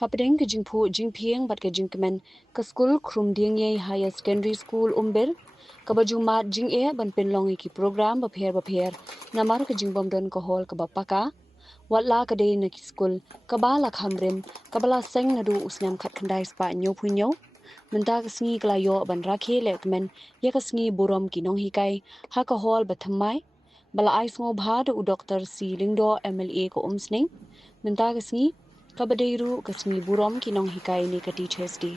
Hapdeng ke jingpu jingpieng bat ke jingkemen ke Skul Khrumdiengiei Higher Secondary School Umber ke bajumat jing ban penlongi ki program bapher namar ke jingbom don ko hol ke bapaka watla ke de na ki skul ke bala khamrem ke bala seng nadu usnam khat khandai spa nyo punyo Mynta Sngi klayo ban Rakhe le kemen ye ke sngi burom ki nong hikai ha ke hol bathamai bala ais ngo bhad u Dr. C Lingdo MLA ko umsning Mynta Sngi kabadeiru kasngi burom kinong hikai ni ka teachers day.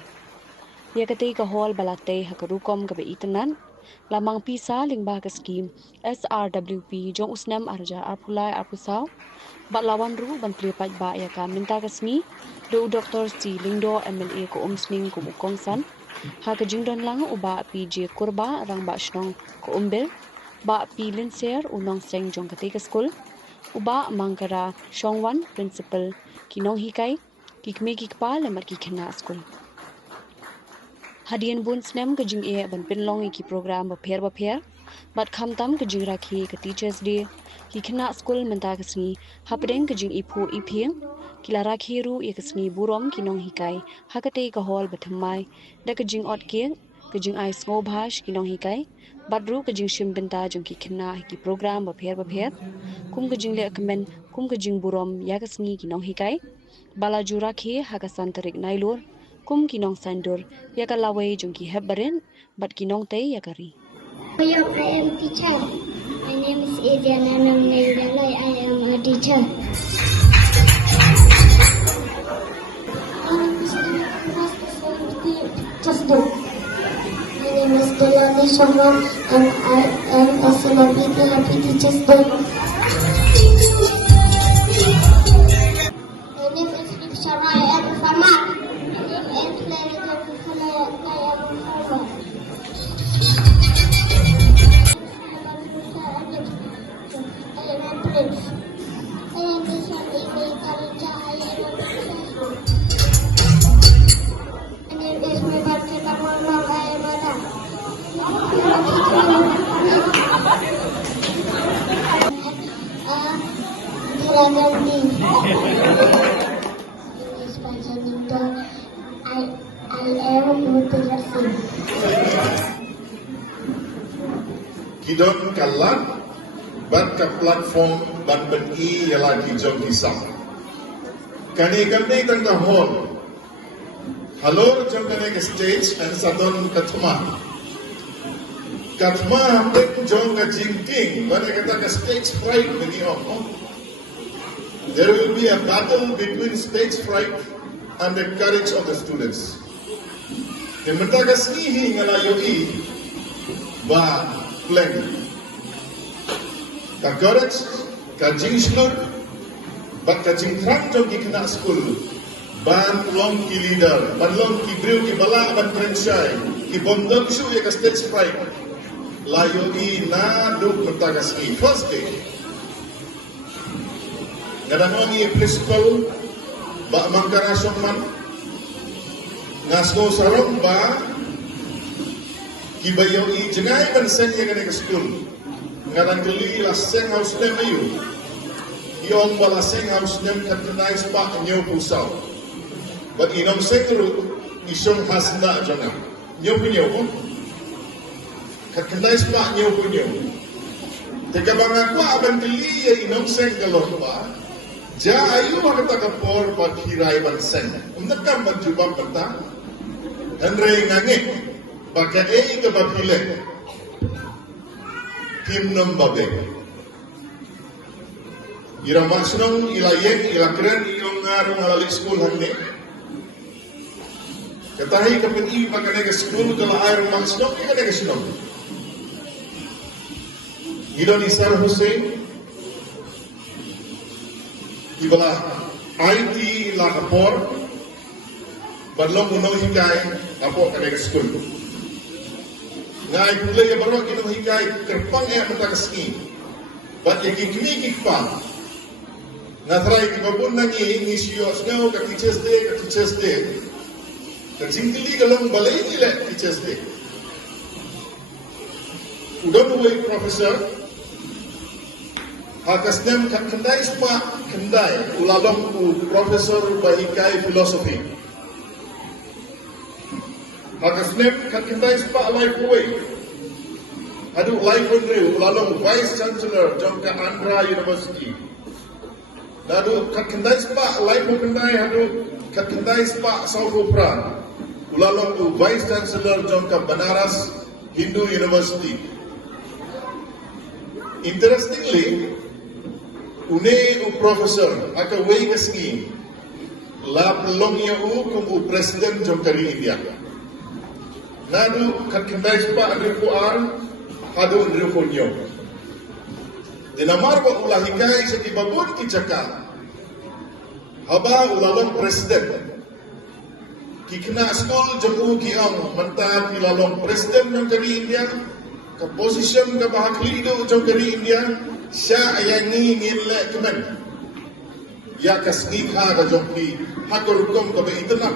Ya kate ka hall balate hakarukom ka itanan lamang pisa lingba ka scheme SRWP jong usnam arja arpulai arpusaw batlawan ru ban plepat ba ya ka minta kasngi do Dr. C Lingdo MLA ko umsning ko mukongsan ha ka jingdon lang uba PJ kurba rang ba shnong ko umber ba pilin ser unong seng jong kate ka school uba mangkara shongwan principal kinong hikai kikme kikpa lemar ki khena skul hadian bun snem ke jing ban pinlong ki program bapher bat khamtam ke jing rakhi ke teachers day ki khena skul menta ke sngi hapdeng ke jing ipu iphing kila rakhi ru ye ke sngi burom kinong hikai hakate ka hol bathamai da ke jing ot ke jing ai sngo bhash kinong hikai badru ke jing shim benta jong ki khena ki program bapher kum ke jing le kemen kum ke jing burom ya ke sngi kinong hikai bala jura khe hakasan tarik nailur kum kinong sandur ya kalawe jong ki hebaren bat kinong te ya kari Hello, I am teacher. My name is Adrian and I'm Meghalaya. I am a teacher. My name is Delani Sharma and I am a celebrity happy teacher's day. My name is Rick Sharma. I am a farmer. My name is Larry Jaffa. I am a farmer. I am a prince. My name is Mynta Rakhe. I am a professor. My name is Mynta Rakhe. I am a dad. Kidon kalat bat ka platform ban ben I ialah ki jong kisah. Kani tang ka hall. Halor jong kani ke stage and sadon katma. Katma hamdek jong ka jingking ban kata ka stage fright bani ok. There will be a battle between stage fright and the courage of the students. Mynta ka Sngi ngalayo I ba plan. Ka courage, ka jing slur, bat ka jing kram jong ki kena school. Ban long ki leader, ban long ki briu ki bala ban trenchai, ki bondong shu ya ka stage fright. Layo I na duk Mynta ka Sngi. First day. Kadang I principal ba mangkara man ngasko sarong ba kibayo I jengai ban sen yang kena ke school ngaran keli la seng house nem ayu iong bala seng house nem kat kenai spa nyo pusau but inom sekru isong hasna jona nyo punyo ko kat kenai spa nyo punyo teka bangakwa ban keli ya inom seng kalor ba ja ayu makata kapor paghiray ban sen umnakam ban jubam banta Henry ngangit baka ke bapile kim nom babe ira masnong ilayen ilakren iong ngarong alali school hande katahi kapin I baka nega school kala air masnong ika nega sinong Idon Isar Hussein ibala IT la Hapoh Badlong unong hikai Hapoh kena ke school. Ngai pula ya baru kita hikai kerpang ya Mynta ka Sngi. Bat ya kikmi kikpa. Ngatrai kibabun nangi Mynshuwa Snow ka teachers day. Kajingkili kalong balay nila teachers day. Udon uway professor Hakasnem kan kendai spa kendai ulalong u profesor bahikai filosofi. Hakasnem kan kendai spa life way. Adu life unriu ulalong vice chancellor jongka Andhra University. Lalu kan kendai spa life kendai adu kan kendai spa South Opera. Ulalong u vice chancellor jongka Banaras Hindu University. Interestingly, une u professor aka wei kasngi la pelongnya u kum u presiden jongkari India. Nadu kan kendai spa adu kuar hadu nrukunyo. Dinamar wa ulahikai sa kibabun kicaka. Haba ulalong presiden. Kikna skul jamu kiang mentah ilalong presiden jongkari India. Ke posisyon ke bahakli do jongkari India. Syah yang ingin lek kemen. Ya kasngi kha ka jongki hakur kom ka be itna.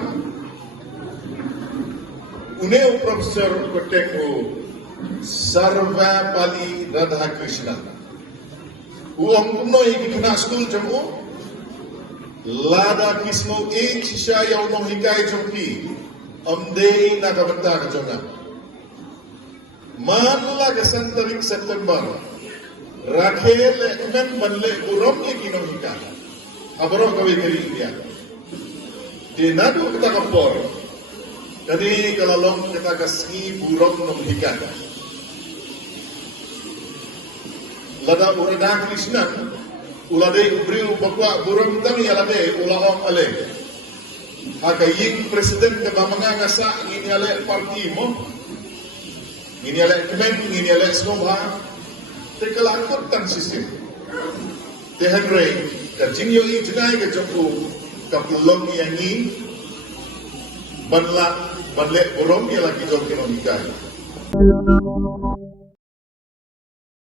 Uneu profesor kotengu Sarva Pali Radha Krishna. Uang unoi kena skul jamu. Lada kismo shisha yang nong hikai jongki. Amdei na kabenta ka jonga. Manla kesan tarik September. Rakhe lekmen manle urom ye kino hika. Abroh kawe kari India. Di nadu kita kapor. Jadi kalalong kita kasih burung nom hika. Lada urada Krishna. Ulade ubriu bakwa burung kami alade ulahong ale. Hakaying presiden ke bamanga ngasa ngini ale parti mo. Ngini ale kemen ngini ale semua. Tekelakut tan sistem. Tehenrei kajing yo i jenai ke jompu kapulong yang ni banlek burung yang lagi jom kino nikah.